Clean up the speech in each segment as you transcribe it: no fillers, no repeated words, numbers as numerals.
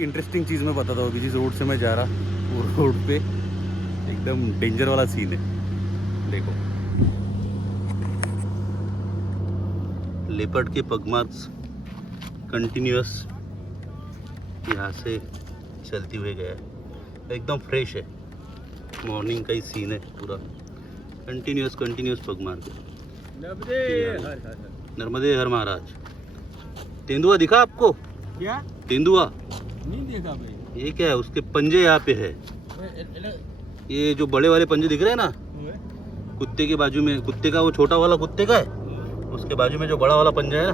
Interesting चीज़ मैं बताता हूँ कि जिस रोड से मैं जा रहा वो रोड पे एकदम डेंजर वाला सीन है। देखो लेपर्ड के पग मार्क्स कंटिन्यूअस यहाँ से चलती हुए गया है, एकदम फ्रेश है। मॉर्निंग का ही सीन है पूरा, कंटिन्यूअस पग मार्क है। नर्मदे हर महाराज। तेंदुआ दिखा आपको? क्या? तेंदुआ नहीं देखा भाई। ये क्या है? उसके पंजे यहाँ पे है। ये जो बड़े वाले पंजे दिख रहे हैं ना, कुत्ते के बाजू में, कुत्ते का वो छोटा वाला कुत्ते का है, उसके बाजू में जो बड़ा वाला पंजा है ना,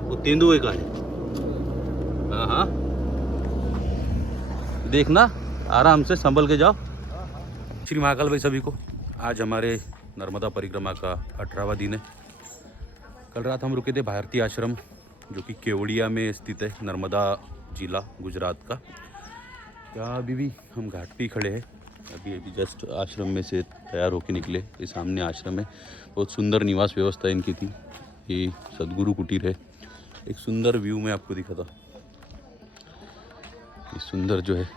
वो तेंदुए का है। हाँ हाँ, देखना, आराम से संभल के जाओ। श्री महाकाल भाई सभी को, आज हमारे नर्मदा परिक्रमा का 18वां दिन है। कल रात हम रुके थे भारतीय आश्रम, जो कि केवड़िया में स्थित है, नर्मदा जिला गुजरात का। यहाँ अभी भी हम घाट पे ही खड़े हैं। अभी जस्ट आश्रम में से तैयार होके निकले। ये सामने आश्रम है, बहुत सुंदर निवास व्यवस्था इनकी थी। ये सदगुरु कुटीर है। एक सुंदर व्यू में आपको दिखा था। ये सुंदर जो है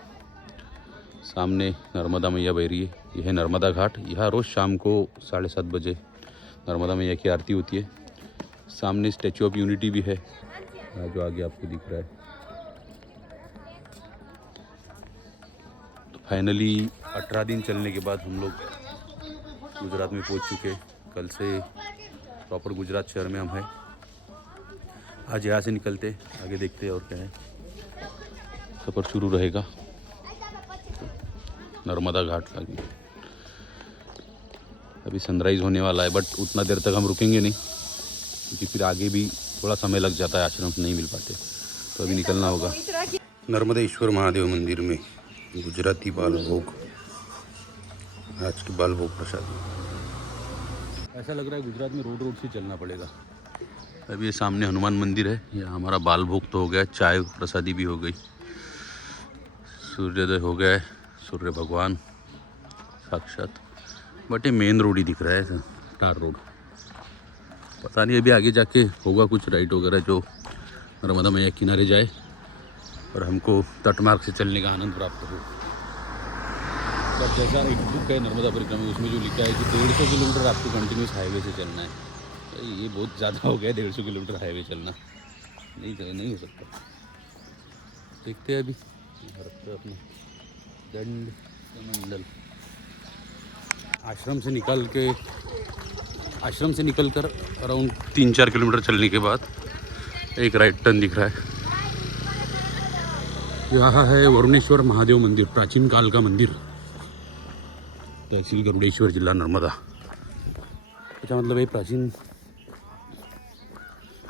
सामने नर्मदा मैया बह रही है। यह है नर्मदा घाट। यहाँ रोज़ शाम को 7:30 बजे नर्मदा मैया की आरती होती है। सामने स्टैचू ऑफ यूनिटी भी है, जो आगे आपको दिख रहा है। तो फाइनली 18 दिन चलने के बाद हम लोग गुजरात में पहुंच चुके। कल से प्रॉपर गुजरात शहर में हम हैं। आज यहाँ से निकलते, आगे देखते हैं और क्या है। सफ़र शुरू रहेगा नर्मदा घाट का। अभी सनराइज़ होने वाला है, बट उतना देर तक हम रुकेंगे नहीं, क्योंकि फिर आगे भी थोड़ा समय लग जाता है, आश्रम नहीं मिल पाते, तो अभी निकलना होगा। नर्मदेश्वर महादेव मंदिर में गुजराती बाल भोग, आज की बाल भोग प्रसाद। ऐसा लग रहा है गुजरात में रोड से चलना पड़ेगा। अभी ये सामने हनुमान मंदिर है। यहाँ हमारा बाल भोग तो हो गया, चाय प्रसादी भी हो गई, सूर्योदय हो गया है, सूर्य भगवान साक्षात। बट ये मेन रोड ही दिख रहा है, स्टार रोड। पता नहीं अभी आगे जाके होगा कुछ राइट वगैरह जो नर्मदा मैया किनारे जाए और हमको तटमार्ग से चलने का आनंद प्राप्त हो। बट जैसा एक बुक है नर्मदा परिक्रमा, उसमें जो लिखा है कि 150 किलोमीटर आपको कंटिन्यूस हाईवे से चलना है। ये बहुत ज़्यादा हो गया, 150 किलोमीटर हाईवे चलना नहीं हो सकता। देखते हैं अभी अपना दंड मंडल। आश्रम से निकल कर अराउंड 3-4 किलोमीटर चलने के बाद एक राइट टर्न दिख रहा है। यहाँ है वरुणेश्वर महादेव मंदिर, प्राचीन काल का मंदिर, तहसील गरुड़ेश्वर, जिला नर्मदा। अच्छा, मतलब ये प्राचीन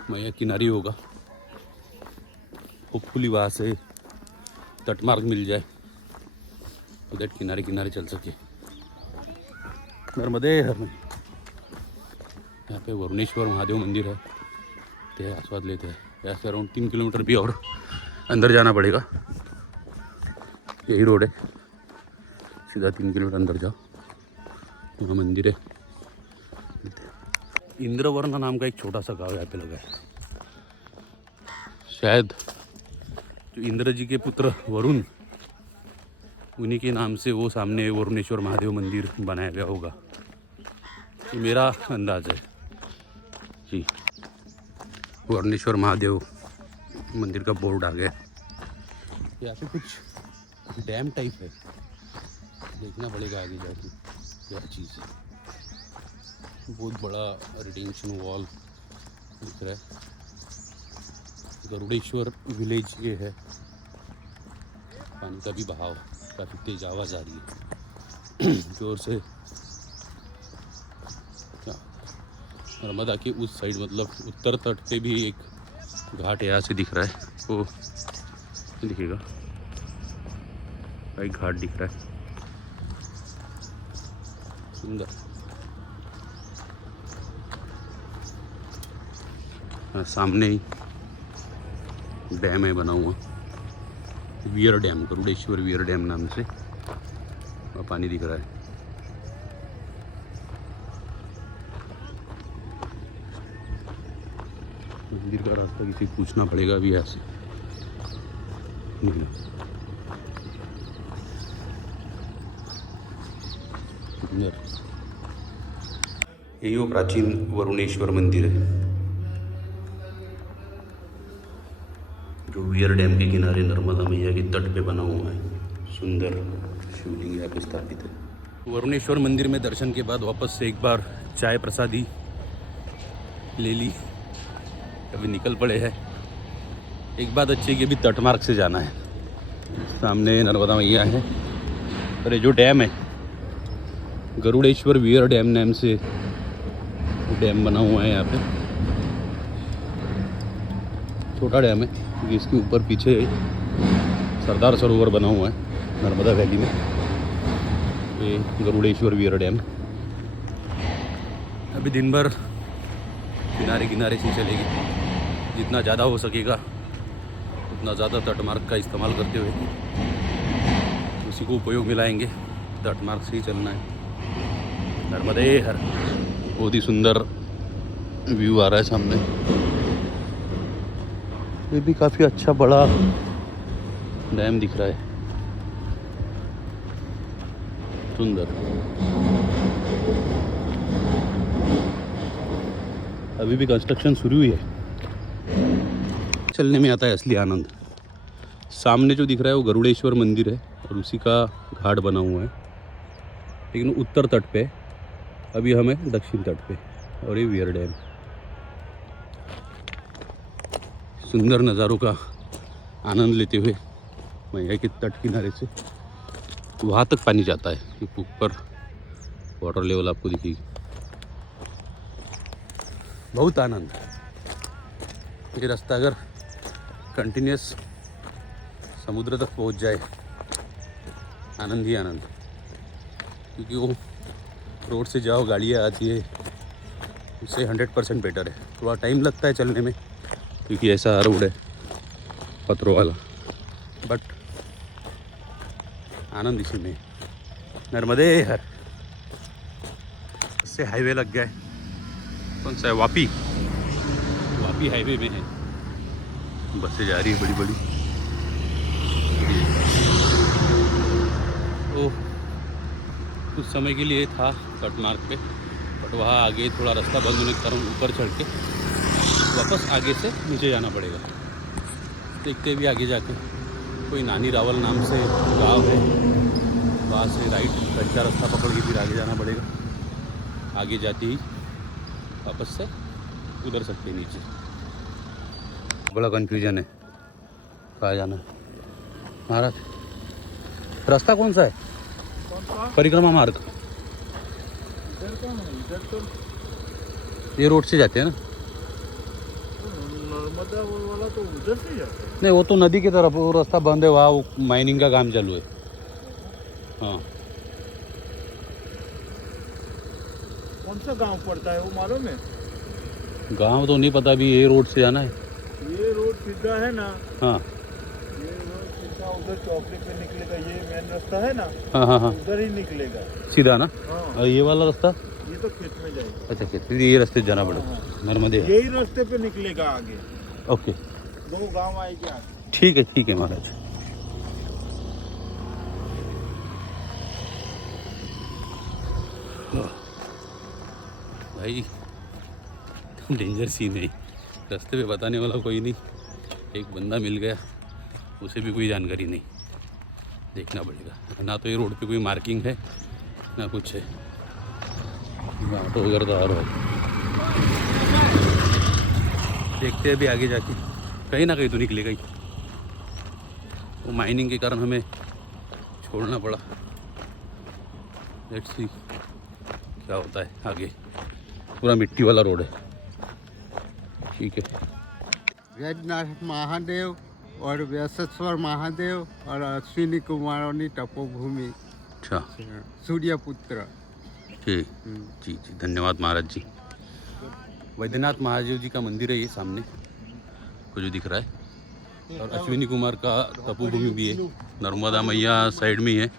मैया किनारी होगा। होपफुली वहाँ से तटमार्ग मिल जाए, उधर किनारे चल सके। नर्मदे हर में यहाँ पे वरुणेश्वर महादेव मंदिर है, तो आस्वाद लेते हैं। यहाँ से अराउंड 3 किलोमीटर भी और अंदर जाना पड़ेगा। यही रोड है, सीधा 3 किलोमीटर अंदर जाओ, वहाँ मंदिर है। इंद्रवर्ण नाम का एक छोटा सा गाँव यहाँ पे लगा है। शायद जो इंद्र जी के पुत्र वरुण, उन्हीं के नाम से वो सामने वरुणेश्वर महादेव मंदिर बनाया गया होगा, ये मेरा अंदाज़ है जी। वरुणेश्वर महादेव मंदिर का बोर्ड आ गया। यहाँ पे कुछ डैम टाइप है, देखना पड़ेगा आगे जाके क्या चीज़ है। बहुत बड़ा रिटेंशन वॉल दिख रहा है। गरुड़ेश्वर विलेज ये है। पानी का भी बहाव काफ़ी तेज आवाज़ आ रही है जोर से। नर्मदा के उस साइड, मतलब उत्तर तट पे भी एक घाट यहाँ से दिख रहा है, वो दिखेगा, एक घाट दिख रहा है सुंदर। सामने ही डैम है बना हुआ, wear dam, Garudeshwar wear dam नाम से, और पानी दिख रहा है। मंदिर का रास्ता किसी पूछना पड़ेगा अभी यहाँ से। यही वो प्राचीन वरुणेश्वर मंदिर है जो वियर डैम के किनारे नर्मदा मैया के तट पे बना हुआ है। सुंदर शिवलिंग यहाँ पे स्थापित है। वरुणेश्वर मंदिर में दर्शन के बाद वापस से एक बार चाय प्रसादी ले ली, अभी निकल पड़े हैं। एक बात अच्छी है कि अभी तटमार्ग से जाना है। सामने नर्मदा मैया है और ये जो डैम है गरुड़ेश्वर वियर डैम नाम से डैम बना हुआ है यहाँ पे। छोटा डैम है क्योंकि इसके ऊपर पीछे सरदार सरोवर बना हुआ है नर्मदा वैली में। ये गरुड़ेश्वर वियर डैम अभी दिन भर किनारे किनारे से चलेगी। जितना ज़्यादा हो सकेगा उतना ज़्यादा तटमार्ग का इस्तेमाल करते हुए उसी को उपयोग में लाएंगे। तटमार्ग से ही चलना है। नर्मदे हर। बहुत ही सुंदर व्यू आ रहा है सामने। ये भी काफ़ी अच्छा बड़ा डैम दिख रहा है, सुंदर। अभी भी कंस्ट्रक्शन शुरू हुई है। चलने में आता है असली आनंद। सामने जो दिख रहा है वो गरुड़ेश्वर मंदिर है और उसी का घाट बना हुआ है, लेकिन उत्तर तट पे है। अभी हमें दक्षिण तट पे और ये वियर डैम। सुंदर नज़ारों का आनंद लेते हुए मैया के तट किनारे से वहाँ तक पानी जाता है। ऊपर वाटर लेवल आपको दिखेगी। बहुत आनंद। ये रास्ता अगर कंटिन्यूस समुद्र तक पहुँच जाए आनंद ही आनंद। क्योंकि वो रोड से जाओ गाड़ियाँ आती है उससे 100% बेटर है। थोड़ा टाइम लगता है चलने में क्योंकि ऐसा रोड है पत्थरों वाला, बट आनंद इसी में। नर्मदे हर। इससे हाईवे लग गया है। कौन सा है? वापी हाईवे में है। बसें जा रही है बड़ी बड़ी। तो कुछ समय के लिए था तटमार्ग पे, बट वहाँ आगे थोड़ा रास्ता बंद होने के कारण ऊपर चढ़ के वापस आगे से नीचे जाना पड़ेगा। देखते भी आगे जाके कोई नानी रावल नाम से गांव है, वहाँ से राइट कच्चा रास्ता पकड़ के फिर आगे जाना पड़ेगा। आगे जाते ही वापस से उधर सकते नीचे। बड़ा कन्फ्यूजन है कहाँ जाना है। महाराज रास्ता कौन सा है? परिक्रमा मार्ग इधर तो ये रोड से जाते हैं ना? नर्मदा वाला तो उधर से जाता है। नहीं, वो तो नदी की तरफ वो रास्ता बंद है। वहाँ माइनिंग का काम चालू है। हाँ, कौन सा गांव पड़ता है वो मालूम है? गांव तो नहीं पता। अभी ये रोड से जाना है। ये रोड सीधा है ना? हाँ ये रोड सीधा उधर चौकड़ी पे निकलेगा। ये मेन रास्ता है ना? हाँ हाँ हाँ, उधर ही निकलेगा सीधा ना? हाँ। और ये वाला रास्ता? ये तो खेत में जाएगा। अच्छा, खेत। फिर ये रास्ते जाना पड़ेगा। हाँ। नर्मदे। यही रास्ते पे निकलेगा आगे। ओके, 2 गांव आएंगे आगे। ठीक है महाराज। भाई डेंजर सीन है। रास्ते पे बताने वाला कोई नहीं। एक बंदा मिल गया, उसे भी कोई जानकारी नहीं। देखना पड़ेगा। ना तो ये रोड पे कोई मार्किंग है ना कुछ है। ऑटो वगैरह तो आ रहा है। देखते हैं अभी आगे जाके कहीं ना कहीं तो निकलेगा ही। वो माइनिंग के कारण हमें छोड़ना पड़ा। लेट्स सी क्या होता है आगे। पूरा मिट्टी वाला रोड है। ठीक है। वैद्यनाथ महादेव और व्यासेश्वर महादेव और अश्विनी कुमारोनी तपोभूमि अच्छा, सूर्यपुत्र। ठीक जी धन्यवाद महाराज जी। वैद्यनाथ महादेव जी का मंदिर है ये सामने को जो दिख रहा है। और अश्विनी कुमार का तपोभूमि भी है। नर्मदा मैया साइड में ही है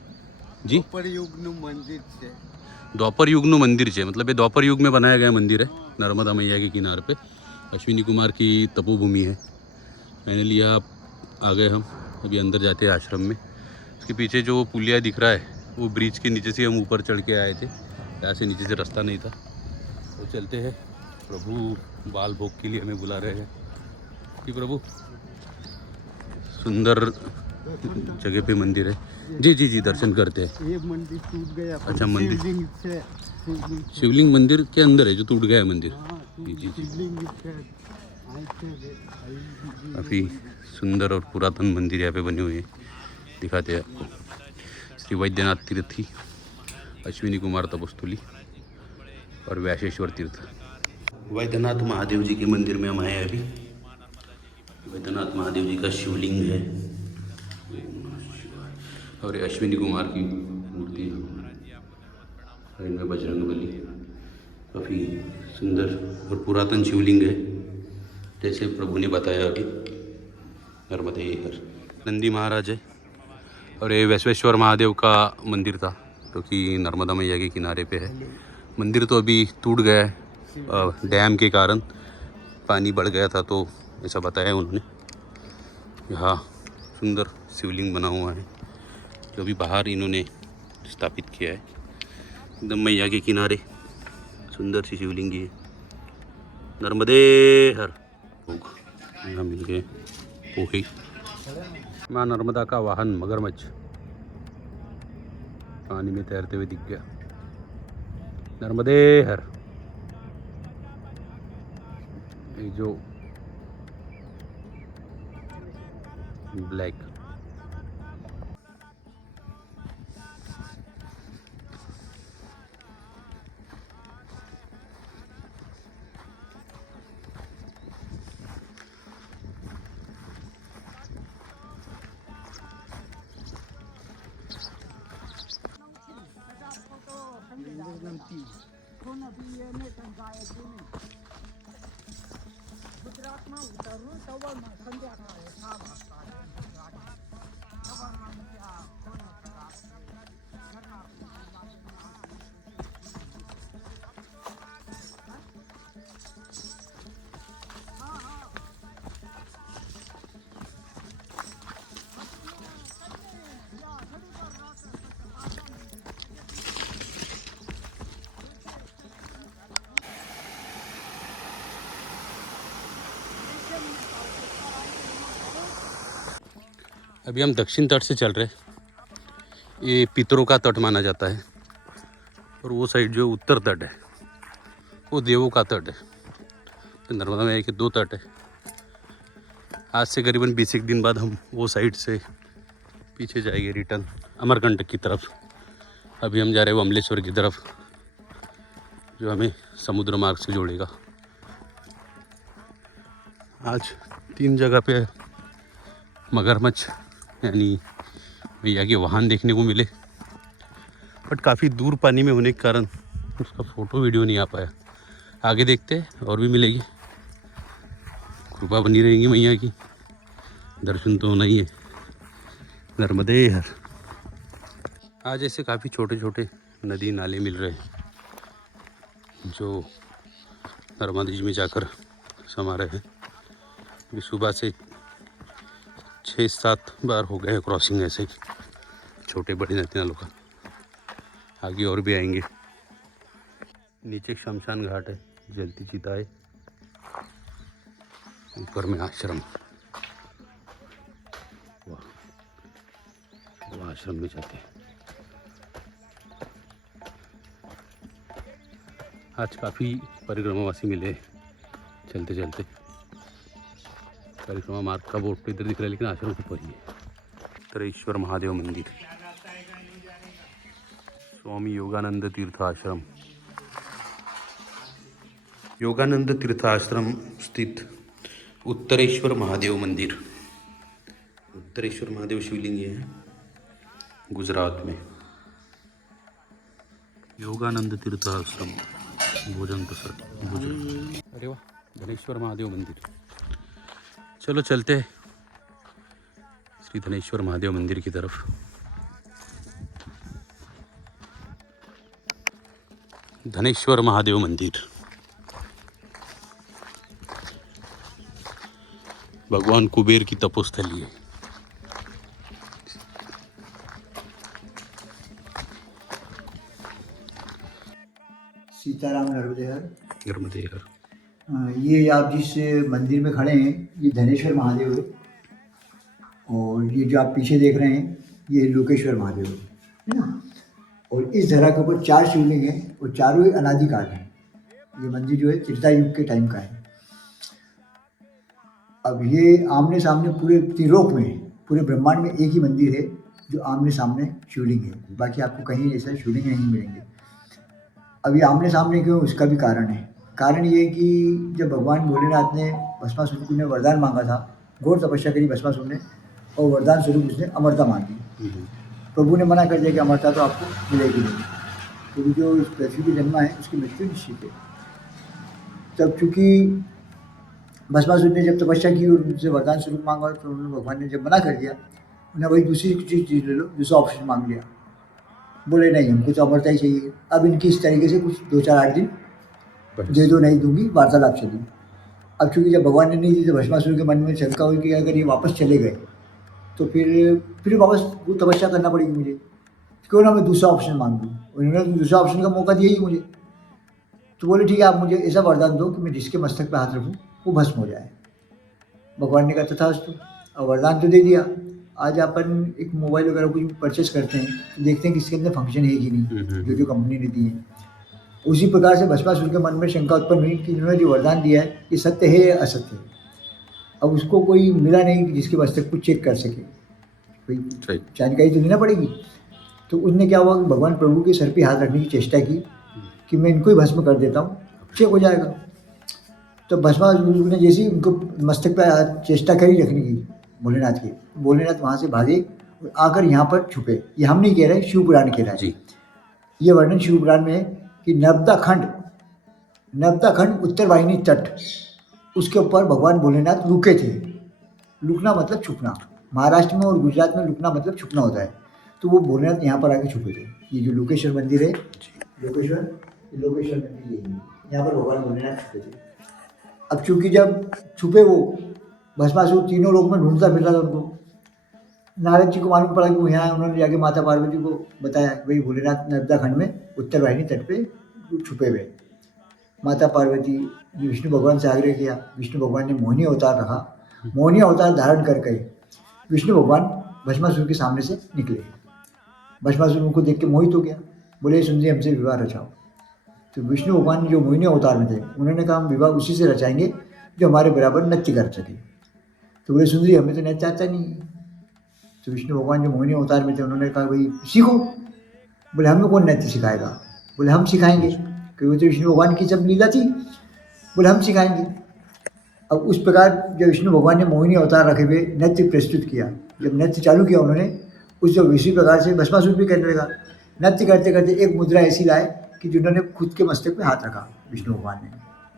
जी। मंदिर से द्वापर युगનું मंदिर है। मतलब ये द्वापर युग में बनाया गया मंदिर है। नर्मदा मैया के किनारे पे अश्विनी कुमार की तपोभूमि है। मैंने लिया, आ गए हम। अभी अंदर जाते हैं आश्रम में। उसके पीछे जो पुलिया दिख रहा है वो ब्रिज के नीचे से हम ऊपर चढ़ के आए थे, यहाँ से नीचे से रास्ता नहीं था। तो चलते हैं, प्रभु बाल भोग के लिए हमें बुला रहे हैं कि प्रभु। सुंदर जगह पे मंदिर है। जी जी जी, दर्शन करते हैं। ये मंदिर टूट गया। अच्छा, मंदिर शिवलिंग से शिवलिंग मंदिर के अंदर है जो टूट गया है मंदिर। हाँ, जी जी जी, शिवलिंग से काफ़ी सुंदर और पुरातन मंदिर यहाँ पे बने हुए हैं, दिखाते हैं आपको। श्री वैद्यनाथ तीर्थी, अश्विनी कुमार तपस्तुली और व्यासेश्वर तीर्थ। वैद्यनाथ महादेव जी के मंदिर में हम आए हैं अभी। वैद्यनाथ महादेव जी का शिवलिंग है और ये अश्विनी कुमार की मूर्ति है, इनमें बजरंगबली। काफ़ी सुंदर और पुरातन शिवलिंग है, जैसे प्रभु ने बताया अभी। नर्मदे हर। नंदी महाराज है और ये वैश्वेश्वर महादेव का मंदिर था जो कि नर्मदा मैया के किनारे पे है। मंदिर तो अभी टूट गया है, डैम के कारण पानी बढ़ गया था, तो ऐसा बताया उन्होंने। यहाँ सुंदर शिवलिंग बना हुआ है जो अभी बाहर इन्होंने स्थापित किया है, एकदम मैया के किनारे। सुंदर सी शिवलिंग है। नर्मदे हर। यहाँ मिल गए पोहे। माँ नर्मदा का वाहन मगरमच्छ पानी में तैरते हुए दिख गया। नर्मदे हर। ये जो ब्लैक अभी हम दक्षिण तट से चल रहे हैं। ये पितरों का तट माना जाता है और वो साइड जो उत्तर तट है वो देवों का तट है। तो नर्मदा मैया के दो तट है। आज से करीबन 20 दिन बाद हम वो साइड से पीछे जाएंगे रिटर्न अमरकंटक की तरफ। अभी हम जा रहे हैं अमलेश्वर की तरफ जो हमें समुद्र मार्ग से जोड़ेगा। आज 3 जगह पे मगरमच्छ यानी भैया के वाहन देखने को मिले, बट काफ़ी दूर पानी में होने के कारण उसका फ़ोटो वीडियो नहीं आ पाया। आगे देखते हैं और भी मिलेगी। कृपा बनी रहेगी मैया की, दर्शन तो होना ही है। नर्मदे हर। आज ऐसे काफ़ी छोटे छोटे नदी नाले मिल रहे हैं जो नर्मदा जी में जाकर समा रहे हैं। अभी सुबह से 6-7 बार हो गए क्रॉसिंग ऐसे छोटे बड़े नदी नालों का। आगे और भी आएंगे। नीचे शमशान घाट है, जलती चिता है, ऊपर में आश्रम। वाह, वो आश्रम में जाते हैं। आज काफ़ी परिक्रमावासी मिले चलते चलते। परिक्रमा मार्ग का बोर्ड तो इधर दिख रहा है लेकिन आश्रम ऊपर ही है। उत्तरेश्वर महादेव मंदिर, स्वामी योगानंद तीर्थ आश्रम। योगानंद तीर्थ आश्रम स्थित उत्तरेश्वर महादेव मंदिर। उत्तरेश्वर महादेव शिवलिंग है गुजरात में। योगानंद तीर्थ आश्रम भोजन प्रसाद भोजन। अरे वाह, धनेश्वर महादेव मंदिर। चलो चलते हैं श्री धनेश्वर महादेव मंदिर की तरफ। धनेश्वर महादेव मंदिर भगवान कुबेर की तपोस्थली है। सीताराम नर्मदेहर। नर्मदेहर। ये आप जिस मंदिर में खड़े हैं ये धनेश्वर महादेव है, और ये जो आप पीछे देख रहे हैं ये लोकेश्वर महादेव है ना। और इस धरा के ऊपर 4 शिवलिंग हैं और चारों ही अनादिकाल हैं। ये मंदिर जो है त्रेता युग के टाइम का है। अब ये आमने सामने पूरे त्रिलोक में, पूरे ब्रह्मांड में एक ही मंदिर है जो आमने सामने शिवलिंग है, बाकी आपको कहीं ऐसा शिवलिंग नहीं मिलेंगे। अब ये आमने सामने क्यों, उसका भी कारण है। कारण ये कि जब भगवान भोलेनाथ ने भस्मासुर ने वरदान मांगा था, घोर तपस्या करी भस्मासुर ने, और वरदान स्वरूप उसने अमरता मांगी। प्रभु ने मना कर दिया कि अमरता तो आपको मिलेगी नहीं, क्योंकि जो इस पृथ्वी की जन्मा है उसकी मृत्यु निश्चित है। तब चूँकि भस्मासुर ने जब तपस्या की और उनसे वरदान स्वरूप मांगा, तो उन्होंने, भगवान ने जब मना कर दिया, उन्हें वही दूसरी चीज़ ले लो, दूसरा ऑप्शन मांग लिया। बोले नहीं, हमको तो अमरता ही चाहिए। अब इनकी इस तरीके से कुछ 2-4-8 दिन दे दो, नहीं दूंगी, वार्तालाप चली। अब चूँकि जब भगवान ने नहीं दी तो भस्मासुर के मन में शंका हुई कि अगर ये वापस चले गए तो फिर वापस वो तपस्या करना पड़ेगी मुझे, क्यों ना मैं दूसरा ऑप्शन मांग लूँ। उन्होंने दूसरा ऑप्शन का मौका दिया ही मुझे। तो बोले ठीक है, आप मुझे ऐसा वरदान दो कि मैं जिसके मस्तक पे हाथ रखूँ वो भस्म हो जाए। भगवान ने कहा तथास्तु। अब वरदान तो दे दिया। आज अपन एक मोबाइल वगैरह कुछ परचेस करते हैं तो देखते हैं कि इसके अंदर फंक्शन है कि नहीं, जो कंपनी ने दी है। उसी प्रकार से भस्मासुर के मन में शंका उत्पन्न हुई कि इन्होंने जो वरदान दिया है ये सत्य है या असत्य है। अब उसको कोई मिला नहीं कि जिसके मस्तक को चेक कर सके, कोई जानकारी तो लेना पड़ेगी। तो उसने क्या हुआ कि भगवान प्रभु के सर पे हाथ रखने की चेष्टा की कि मैं इनको ही भस्म कर देता हूँ, चेक हो जाएगा। तो भस्मासुर ने जैसे ही उनको मस्तक पर चेष्टा करी रखने की भोलेनाथ की, भोलेनाथ वहाँ से भागे और आकर यहाँ पर छुपे। ये हम नहीं कह रहे, शिव पुराण कह रहा है। ये वर्णन शिव पुराण में है कि नर्मदा खंड उत्तर वाहिनी तट, उसके ऊपर भगवान भोलेनाथ रुके थे। लुकना मतलब छुपना। महाराष्ट्र में और गुजरात में लुकना मतलब छुपना होता है। तो वो भोलेनाथ यहाँ पर आके छुपे थे। ये जो लोकेश्वर मंदिर है, लोकेश्वर मंदिर यही है, यहाँ पर भगवान भोलेनाथ छुपे थे। अब चूँकि जब छुपे वो, भस्मासुर तीनों लोग में ढूंढता फिर रहा था उनको। नारद जी को मालूम पड़ा कि वो यहाँ, उन्होंने जाके माता पार्वती को बताया भाई भोलेनाथ नर्मदा खंड में उत्तर वाहिनी तट पे छुपे हुए। माता पार्वती ने विष्णु भगवान से आग्रह किया। विष्णु भगवान ने मोहिनी अवतार रखा। मोहिनी अवतार धारण करके विष्णु भगवान भस्मासुर के सामने से निकले। भस्मासुर उनको देख के मोहित हो गया, बोले सुंदरी हमसे विवाह रचाओ। तो विष्णु भगवान जो मोहिनी अवतार में थे उन्होंने कहा हम विवाह उसी से रचाएंगे जो हमारे बराबर नृत्य कर सके। तो बोले सुंदरी हमें तो नृत्य आता नहीं। तो विष्णु भगवान जो मोहिनी अवतार में थे उन्होंने कहा भाई सीखो। बोले हमें कौन नृत्य सिखाएगा। बोले हम सिखाएंगे, क्योंकि तो विष्णु भगवान की जब लीला थी। बोले हम सिखाएंगे। अब उस प्रकार जब विष्णु भगवान ने मोहिनी अवतार रखे हुए नृत्य प्रस्तुत किया, जब नृत्य चालू किया उन्होंने, उस जब इसी प्रकार से भस्मासुर भी करने लगा। नृत्य करते करते एक मुद्रा ऐसी लाए कि जिन्होंने खुद के मस्तक पे हाथ रखा विष्णु भगवान ने।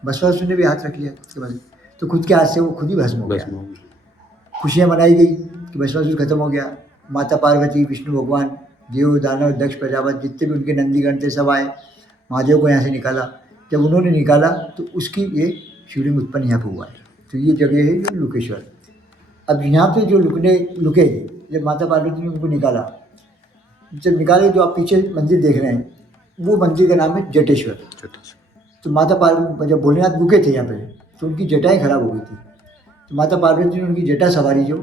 भस्मासुर ने भी हाथ रख लिया खुद के मस्तक, तो खुद के हाथ से वो खुद ही भस्म हो गया। खुशियाँ मनाई गई कि भस्मासुर खत्म हो गया। माता पार्वती, विष्णु भगवान, देव दानव, दक्ष प्रजापति, जितने भी उनके नंदीगण थे सब आए, महादेव को यहाँ से निकाला। जब उन्होंने निकाला तो उसकी ये शिवलिंग उत्पन्न यहाँ पर हुआ है। तो ये जगह है लोकेश्वर। अब यहाँ पे जो लुके जब माता पार्वती ने उनको निकाला, जब निकाले जो आप पीछे मंदिर देख रहे हैं वो मंदिर का नाम है जटेश्वर। तो माता पार्वती जब भोलेनाथ रुके थे यहाँ पे तो उनकी जटाएँ खराब हो गई थी। तो माता पार्वती ने उनकी जटा सवारी जो,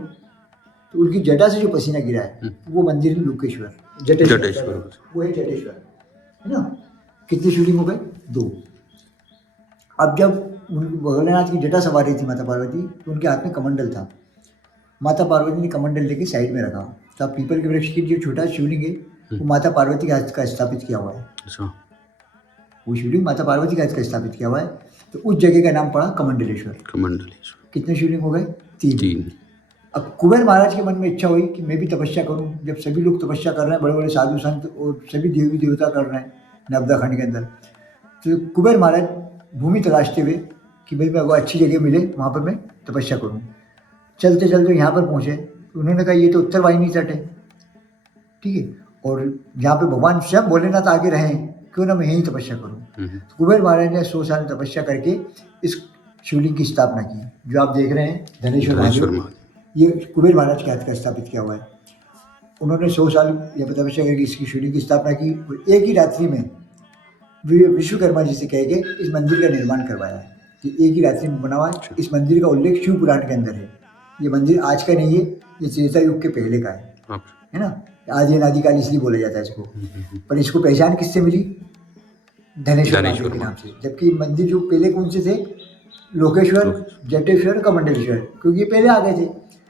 तो उनकी जटा से जो पसीना गिरा है वो मंदिर है लोकेश्वर, जटेश्वर। वो है जटेश्वर, है ना। कितनी शिवलिंग हो गए? 2। अब जब भोलेनाथ की जटा सवारी थी माता पार्वती, तो उनके हाथ में कमंडल था। माता पार्वती ने कमंडल लेके साइड में रखा। तो आप पीपल के वृक्ष की जो छोटा शिवलिंग है वो माता पार्वती के हाथ का स्थापित किया हुआ है। वो शिवलिंग माता पार्वती के हाथ का स्थापित किया हुआ है। तो उस जगह का नाम पड़ा कमंडलेश्वर। कितने शिवलिंग हो गए? 3। अब कुबेर महाराज के मन में इच्छा हुई कि मैं भी तपस्या करूं। जब सभी लोग तपस्या कर रहे हैं, बड़े बड़े साधु संत और सभी देवी देवता कर रहे हैं नर्मदा खंड के अंदर, तो कुबेर महाराज भूमि तलाशते हुए कि भाई मैं अगर अच्छी जगह मिले वहाँ पर मैं तपस्या करूँ। चलते चलते यहाँ पर पहुँचे तो उन्होंने कहा ये तो उत्तर वाहिनी तट है, ठीक है, और यहाँ पे भगवान स्वयं भोलेनाथ आगे रहे, क्यों ना मैं यहीं तपस्या करूँ। तो कुबेर महाराज ने 100 साल तपस्या करके इस शिवलिंग की स्थापना की। जो आप देख रहे हैं धनेश्वर महादेव, ये कुबेर महाराज के हाथ का स्थापित किया हुआ है। उन्होंने 100 साल यह तपस्या करके इसकी शिवलिंग की स्थापना की। और एक ही रात्रि में विश्वकर्मा जी से कह के इस मंदिर का निर्माण करवाया है कि एक ही रात्रि में बना हुआ है। इस मंदिर का उल्लेख शिव पुराण के अंदर है। ये मंदिर आज का नहीं है, ये त्रेता युग के पहले का है ना। आदि अनादिकाल इसलिए बोला जाता है इसको। पर इसको पहचान किससे मिली? धनेश्वर महादेव के नाम से। जबकि मंदिर जो पहले कौन से थे? लोकेश्वर, जटेश्वर, कमंडलेश्वर, क्योंकि ये पहले आ गए थे।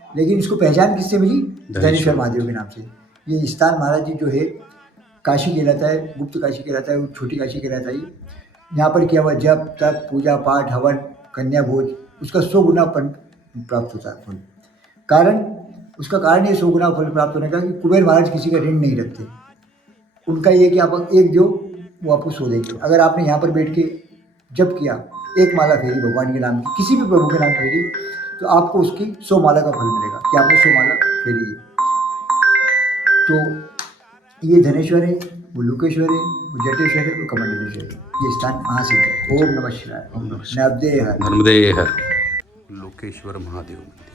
लेकिन इसको पहचान किससे मिली? धनेश्वर महादेव के नाम से। ये स्थान महाराज जी जो है काशी कहलाता है, गुप्त काशी कहलाता है, छोटी काशी कहलाता है। यहाँ पर किया हुआ जप तप पूजा पाठ हवन कन्या भोज उसका 100 गुना फल प्राप्त होता है। फल कारण उसका कारण ये 100 गुना फल प्राप्त होने का कि कुबेर महाराज किसी का ऋण नहीं रखते। उनका ये कि आप एक दो वो आपको 100 देंगे। अगर आपने यहाँ पर बैठ के जप किया, एक माला फेरी भगवान के नाम की, किसी भी प्रभु के नाम फेरी, तो आपको उसकी 100 माला का फल मिलेगा कि आपने 100 माला फेरी है। तो ये धनेश्वर है, वो लोकेश्वर है, वो जटेश्वर है, वो कमंडलेश्वर है। ये स्थान वहाँ से है। ओम नमः शिवाय। ओम नर्मदे हर लोकेश्वर महादेव मंदिर।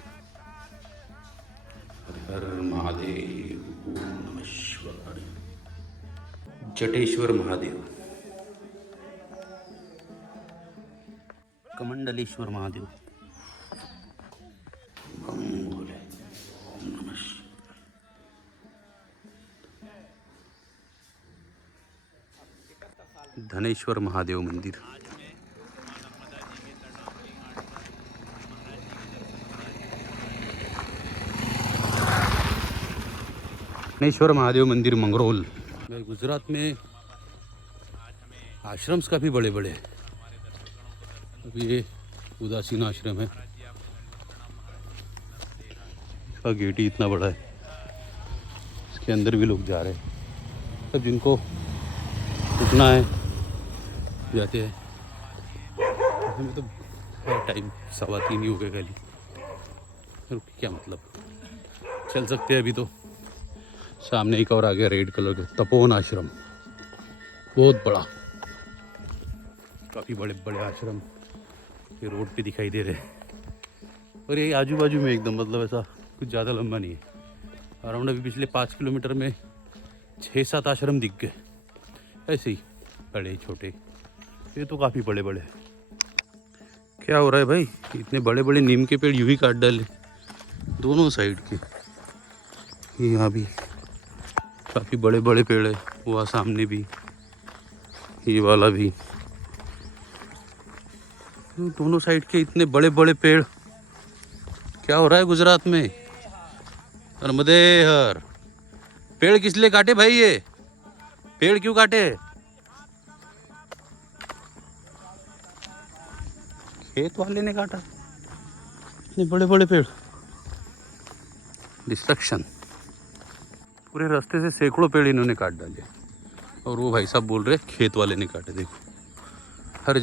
हर हर महादेव। ओम नमः शिवाय। जटेश्वर महादेव, कमंडलेश्वर महादेव। बम भोले। ओम नमः शिवाय। धनेश्वर महादेव मंदिर। धनेश्वर महादेव मंदिर मंगरोल। गुजरात में आश्रम्स काफ़ी बड़े बड़े हैं। अभी ये उदासीन आश्रम है, इसका गेट ही इतना बड़ा है, इसके अंदर भी लोग जा रहे हैं। तब जिनको रुकना है जाते हैं। हमें तो टाइम 3:15 ही हो गए खाली, रुक क्या मतलब, चल सकते हैं अभी तो। सामने एक और आ गया रेड कलर का तपोवन आश्रम, बहुत बड़ा, काफ़ी बड़े बड़े आश्रम ये रोड पे दिखाई दे रहे हैं। और ये आजू बाजू में एकदम, मतलब ऐसा कुछ ज़्यादा लंबा नहीं है। अराउंड अभी पिछले 5 किलोमीटर में 6-7 आश्रम दिख गए, ऐसे ही बड़े छोटे। ये तो काफ़ी बड़े बड़े। क्या हो रहा है भाई, इतने बड़े बड़े नीम के पेड़ यूं ही काट डाले दोनों साइड के। यहाँ भी काफ़ी बड़े बड़े पेड़ है, वहाँ सामने भी, ये वाला भी, दोनों साइड के इतने बड़े बड़े पेड़। क्या हो रहा है गुजरात में? नर्मदे हर। पेड़ किस लिए काटे भाई? ये पेड़ क्यों काटे? खेत वाले ने काटा इतने बड़े बड़े पेड़। डिस्ट्रक्शन। पूरे रास्ते से सैकड़ों पेड़ इन्होंने काट डाले, और वो भाई साहब बोल रहे खेत वाले ने काटे। देखो हर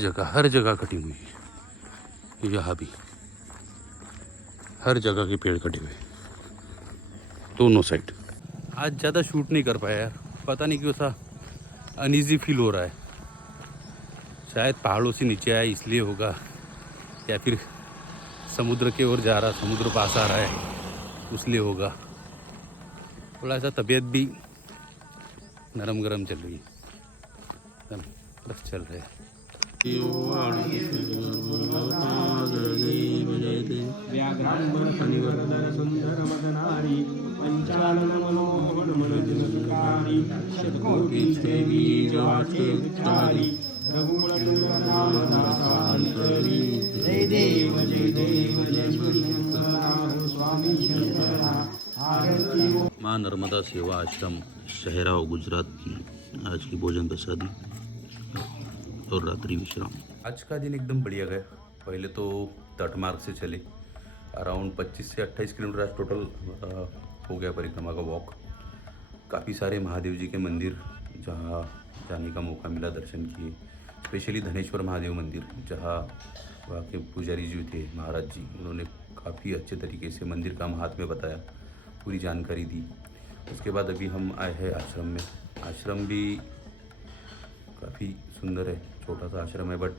जगह कटी हुई है। यहाँ भी हर जगह के पेड़ कटे हुए दोनों साइड। आज ज़्यादा शूट नहीं कर पाया यार, पता नहीं क्यों सा अनईजी फील हो रहा है। शायद पहाड़ों से नीचे आया इसलिए होगा, या फिर समुद्र के ओर जा रहा, समुद्र पास आ रहा है इसलिए होगा। थोड़ा सा तबीयत भी नरम गरम चल रही है, बस चल रहे हैं। माँ नर्मदा सेवा आश्रम शहराव गुजरात की आज की भोजन प्रसादी और रात्रि विश्राम। आज का दिन एकदम बढ़िया गया। पहले तो तट मार्ग से चले, अराउंड 25 से 28 किलोमीटर आज टोटल हो गया परिक्रमा का वॉक। काफ़ी सारे महादेव जी के मंदिर जहाँ जाने का मौका मिला, दर्शन किए। स्पेशली धनेश्वर महादेव मंदिर, जहाँ वहाँ के पुजारी जी थे महाराज जी, उन्होंने काफ़ी अच्छे तरीके से मंदिर का महात्म्य बताया, पूरी जानकारी दी। उसके बाद अभी हम आए हैं आश्रम में। आश्रम भी काफ़ी सुंदर है, छोटा सा आश्रम है बट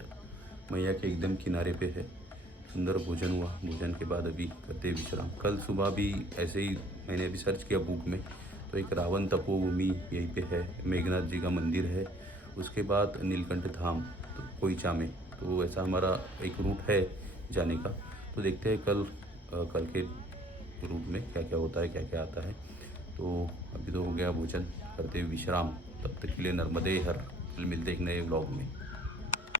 मैया के एकदम किनारे पे है। सुंदर भोजन हुआ, भोजन के बाद अभी करते विश्राम। कल सुबह भी ऐसे ही मैंने अभी सर्च किया बुक में, तो एक रावण तपोभूमि यहीं पे है, मेघनाथ जी का मंदिर है, उसके बाद नीलकंठ धाम तो पोईचा में, तो ऐसा हमारा एक रूट है जाने का। तो देखते हैं कल के रूट में क्या क्या होता है, क्या क्या आता है। तो अभी तो हो गया भोजन, करते हुए विश्राम। तब तक के लिए नर्मदे हर। कल मिलते एक नए व्लॉग में।